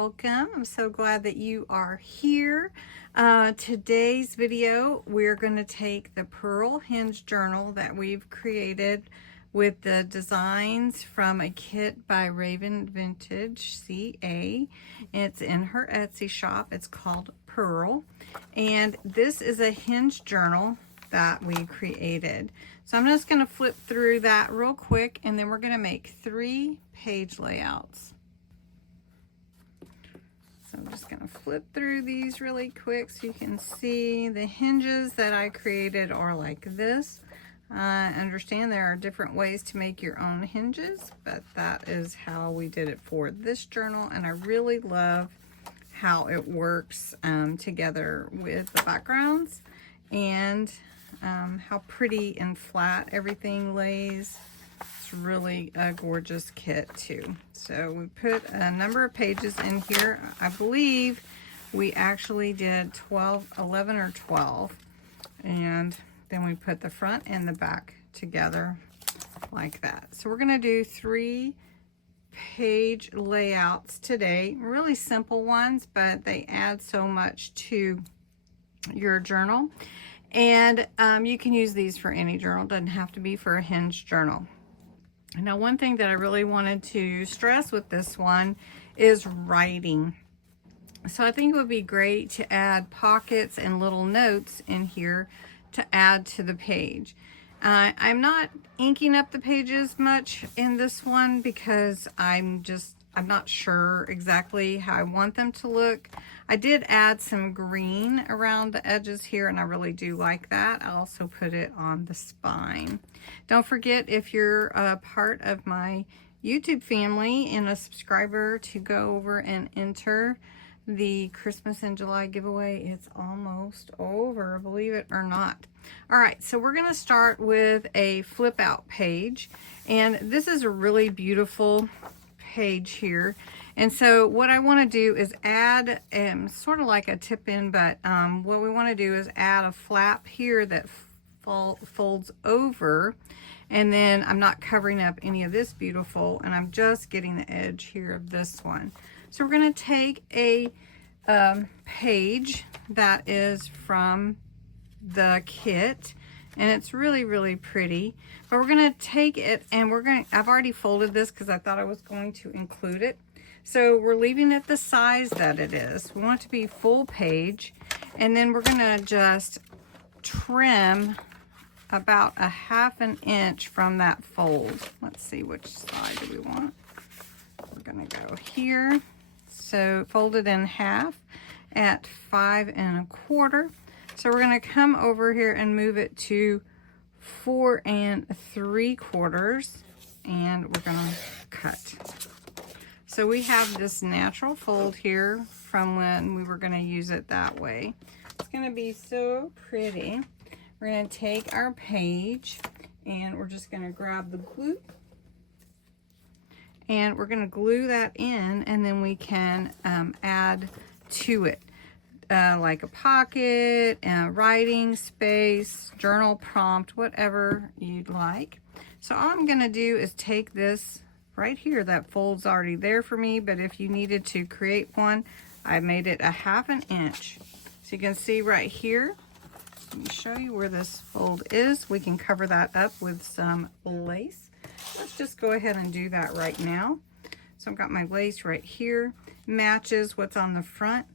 welcome. I'm so glad that you are here. Today's video, we're going to take the Pearl Hinge journal that we've created with the designs from a kit by Raven Vintage CA. It's in her Etsy shop. It's called Pearl. And this is a hinge journal that we created. So I'm just going to flip through that real quick, and then we're going to make 3 page layouts. So I'm just going to flip through these really quick so you can see the hinges that I created are like this. I understand there are different ways to make your own hinges, but that is how we did it for this journal, and I really love how it works together with the backgrounds and how pretty and flat everything lays. It's really a gorgeous kit too. So we put a number of pages in here. I believe we actually did 11 or 12, and then we put the front and the back together like that. So we're going to do 3 page layouts today. Really simple ones, but they add so much to your journal. And you can use these for any journal. It doesn't have to be for a hinge journal. Now, one thing that I really wanted to stress with this one is writing. So I think it would be great to add pockets and little notes in here to add to the page. I'm not inking up the pages much in this one because I'm not sure exactly how I want them to look. I did add some green around the edges here, and I really do like that. I also put it on the spine. Don't forget, if you're a part of my YouTube family and a subscriber, to go over and enter the Christmas in July giveaway. It's almost over, believe it or not. All right, so we're gonna start with a flip out page, and this is a really beautiful page here. And so what I want to do is add sort of like a tip in, but what we want to do is add a flap here that folds over, and then I'm not covering up any of this beautiful, and I'm just getting the edge here of this one. So we're going to take a page that is from the kit, and it's really pretty, but we're going to take it and I've already folded this because I thought I was going to include it. So we're leaving it the size that it is. We want it to be full page, and then we're going to just trim about a ½ inch from that fold. Let's see, which side do we want. We're going to go here. So fold it in half at 5 1/4. So we're going to come over here and move it to 4 3/4, and we're going to cut. So we have this natural fold here from when we were going to use it that way. It's going to be so pretty. We're going to take our page, and we're just going to grab the glue, and we're going to glue that in, and then we can add to it like a pocket, writing space, journal prompt, whatever you'd like. So all I'm going to do is take this right here. That fold's already there for me, but if you needed to create one, I made it a ½ inch. So you can see right here, let me show you where this fold is. We can cover that up with some lace. Let's just go ahead and do that right now. So I've got my lace right here, matches what's on the front.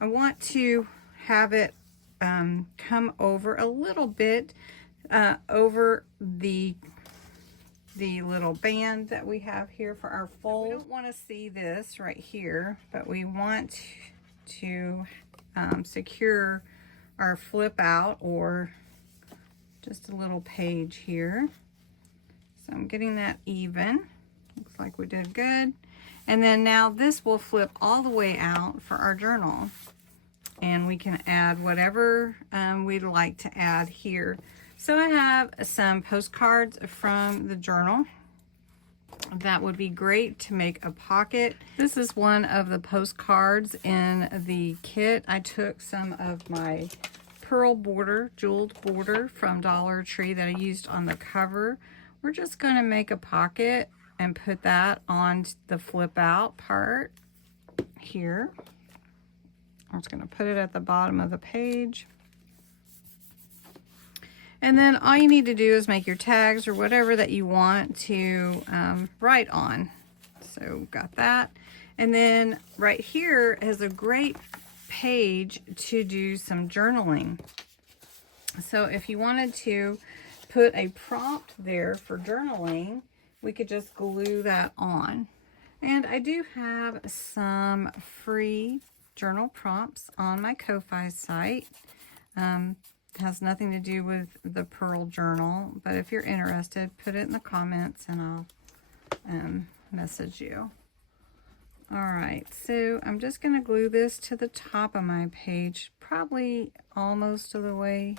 I want to have it come over a little bit over the little band that we have here for our fold. We don't want to see this right here, but we want to secure our flip out or just a little page here. So I'm getting that even. Looks like we did good. And then now this will flip all the way out for our journal, and we can add whatever we'd like to add here. So I have some postcards from the journal that would be great to make a pocket. This is one of the postcards in the kit. I took some of my pearl border, jeweled border from Dollar Tree that I used on the cover. We're just going to make a pocket and put that on the flip out part here. I'm just going to put it at the bottom of the page. And then all you need to do is make your tags or whatever that you want to write on. So got that. And then right here is a great page to do some journaling. So if you wanted to put a prompt there for journaling, we could just glue that on. And I do have some free journal prompts on my Ko-Fi site. Has nothing to do with the Pearl Journal, but if you're interested, put it in the comments and I'll message you. All right, so I'm just going to glue this to the top of my page, probably almost to the way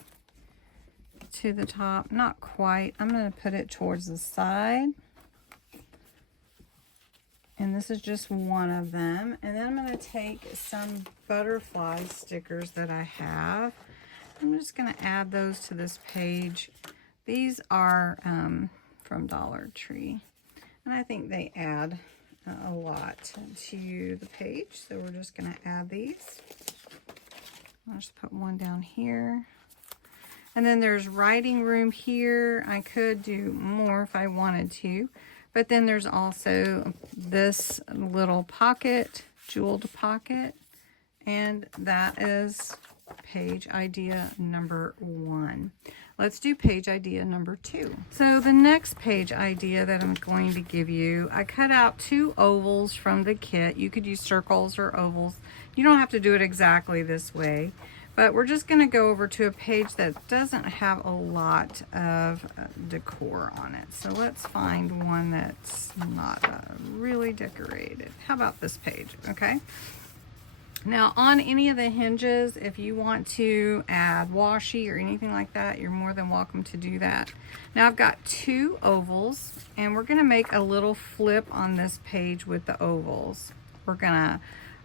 to the top, not quite. I'm going to put it towards the side. And this is just one of them. And then I'm going to take some butterfly stickers that I have. I'm just going to add those to this page. These are from Dollar Tree. And I think they add a lot to the page. So we're just going to add these. I'll just put one down here. And then there's writing room here. I could do more if I wanted to. But then there's also this little pocket, jeweled pocket. And that is page idea number 1. Let's do page idea number 2. So the next page idea that I'm going to give you, I cut out 2 ovals from the kit. You could use circles or ovals. You don't have to do it exactly this way, but we're just going to go over to a page that doesn't have a lot of decor on it. So let's find one that's not really decorated. How about this page? Okay. Now on any of the hinges, if you want to add washi or anything like that, you're more than welcome to do that. Now I've got 2 ovals and we're going to make a little flip on this page with the ovals. We're going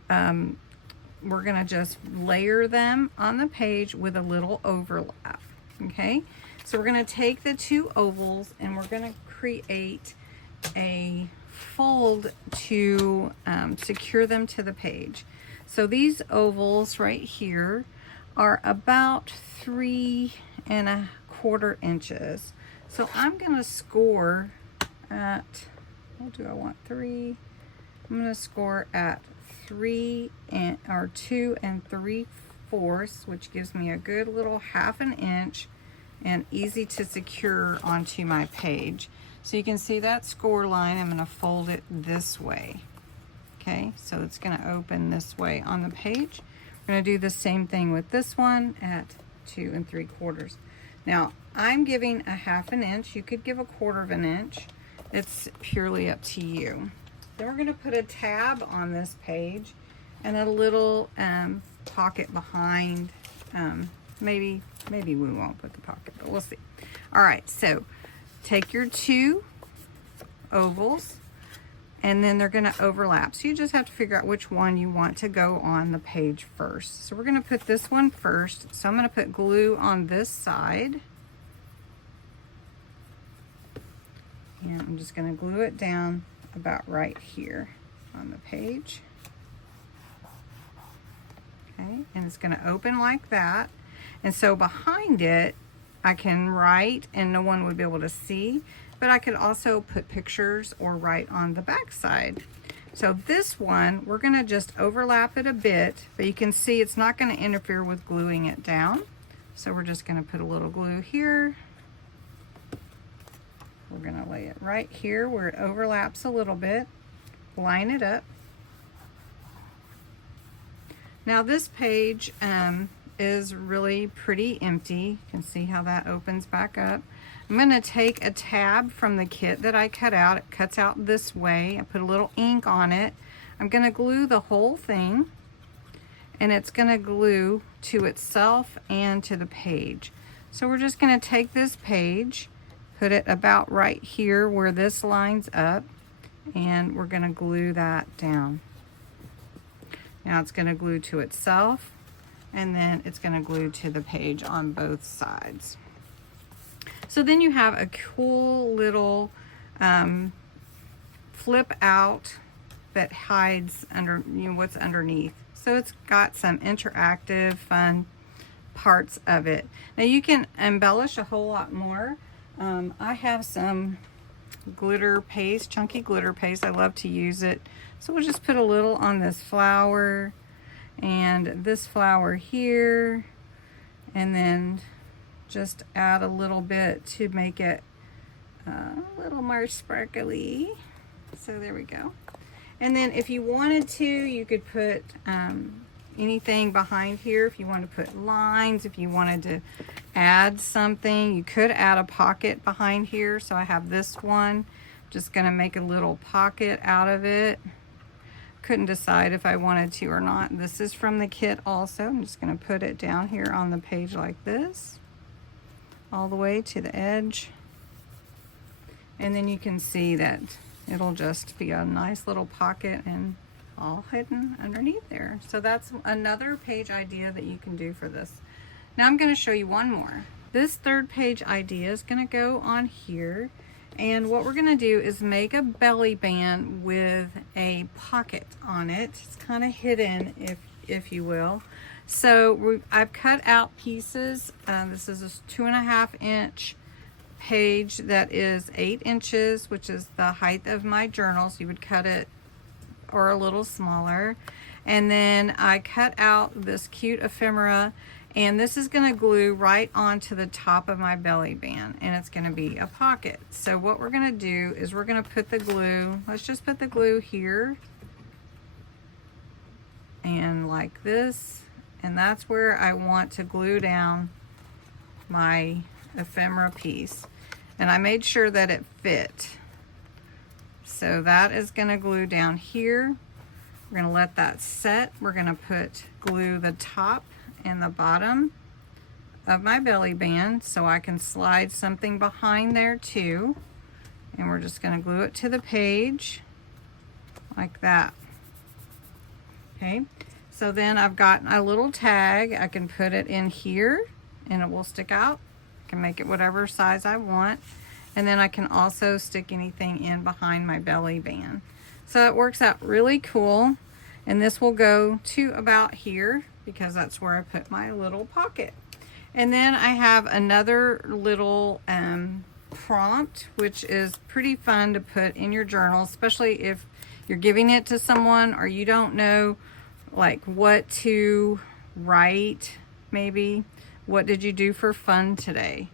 to just layer them on the page with a little overlap. Okay, so we're going to take the 2 ovals and we're going to create a fold to secure them to the page. So these ovals right here are about 3¼ inches. So I'm going to score at, what do I want, 3? I'm going to score at 2 3/4, which gives me a good little 1/2 inch and easy to secure onto my page. So you can see that score line. I'm going to fold it this way. Okay, so it's going to open this way on the page. We're going to do the same thing with this one at 2 3/4. Now I'm giving a 1/2 inch. You could give a 1/4 inch. It's purely up to you. Then we're going to put a tab on this page and a little pocket behind. Maybe we won't put the pocket, but we'll see. All right, so take your 2 ovals and then they're going to overlap. So you just have to figure out which one you want to go on the page first. So we're going to put this one first. So I'm going to put glue on this side. And I'm just going to glue it down about right here on the page. Okay, and it's going to open like that. And so behind it, I can write and no one would be able to see, but I could also put pictures or write on the back side. So this one, we're going to just overlap it a bit, but you can see it's not going to interfere with gluing it down. So we're just going to put a little glue here. We're going to lay it right here where it overlaps a little bit, line it up. Now this page is really pretty empty. You can see how that opens back up. I'm going to take a tab from the kit that I cut out. It cuts out this way. I put a little ink on it. I'm going to glue the whole thing, and it's going to glue to itself and to the page. So we're just going to take this page, put it about right here where this lines up, and we're going to glue that down. Now it's going to glue to itself, and then it's going to glue to the page on both sides. So then you have a cool little flip out that hides under, you know, what's underneath. So it's got some interactive, fun parts of it. Now you can embellish a whole lot more. I have some glitter paste, chunky glitter paste. I love to use it. So we'll just put a little on this flower and this flower here, and then just add a little bit to make it a little more sparkly. So there we go. And then if you wanted to, you could put anything behind here. If you want to put lines, if you wanted to add something, you could add a pocket behind here. So I have this one, just gonna make a little pocket out of it. Couldn't decide if I wanted to or not. This is from the kit also. I'm just gonna put it down here on the page like this, all the way to the edge. And then you can see that it'll just be a nice little pocket and all hidden underneath there. So that's another page idea that you can do for this. Now I'm going to show you one more. This third page idea is going to go on here, and what we're going to do is make a belly band with a pocket on it. It's kind of hidden, if you will. So I've cut out pieces. This is a 2.5 inch page that is 8 inches, which is the height of my journal. So you would cut it or a little smaller. And then I cut out this cute ephemera, and this is going to glue right onto the top of my belly band, and it's going to be a pocket. So what we're going to do is we're going to put the glue, let's just put the glue here and like this, and that's where I want to glue down my ephemera piece. And I made sure that it fit. So that is going to glue down here. We're going to let that set. We're going to glue the top and the bottom of my belly band so I can slide something behind there too. And we're just going to glue it to the page like that. Okay, so then I've got a little tag. I can put it in here and it will stick out. I can make it whatever size I want. And then I can also stick anything in behind my belly band. So it works out really cool. And this will go to about here because that's where I put my little pocket. And then I have another little prompt, which is pretty fun to put in your journal, especially if you're giving it to someone or you don't know like what to write. Maybe, what did you do for fun today?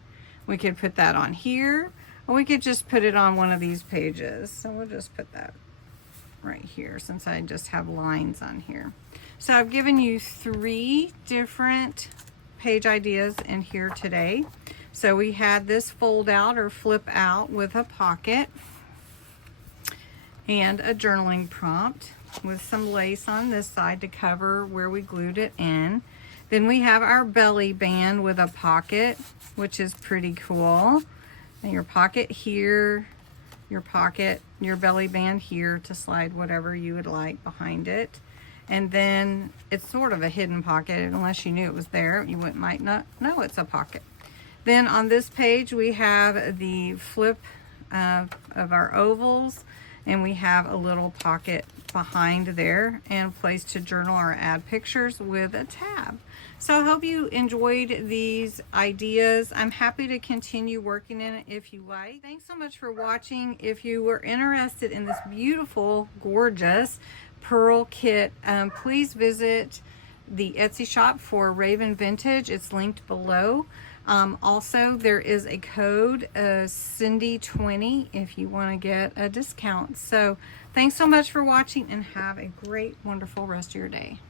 We could put that on here, or we could just put it on one of these pages. So we'll just put that right here since I just have lines on here. So I've given you 3 different page ideas in here today. So we had this fold out or flip out with a pocket and a journaling prompt with some lace on this side to cover where we glued it in. Then we have our belly band with a pocket, which is pretty cool. And your pocket here, your pocket, your belly band here to slide whatever you would like behind it. And then it's sort of a hidden pocket. Unless you knew it was there, you might not know it's a pocket. Then on this page we have the flip of our ovals, and we have a little pocket behind there and a place to journal or add pictures with a tab. So I hope you enjoyed these ideas. I'm happy to continue working in it if you like. Thanks so much for watching. If you were interested in this beautiful, gorgeous pearl kit, please visit the Etsy shop for Raven Vintage. It's linked below. Also, there is a code, Cindy20, if you want to get a discount. So thanks so much for watching, and have a great, wonderful rest of your day.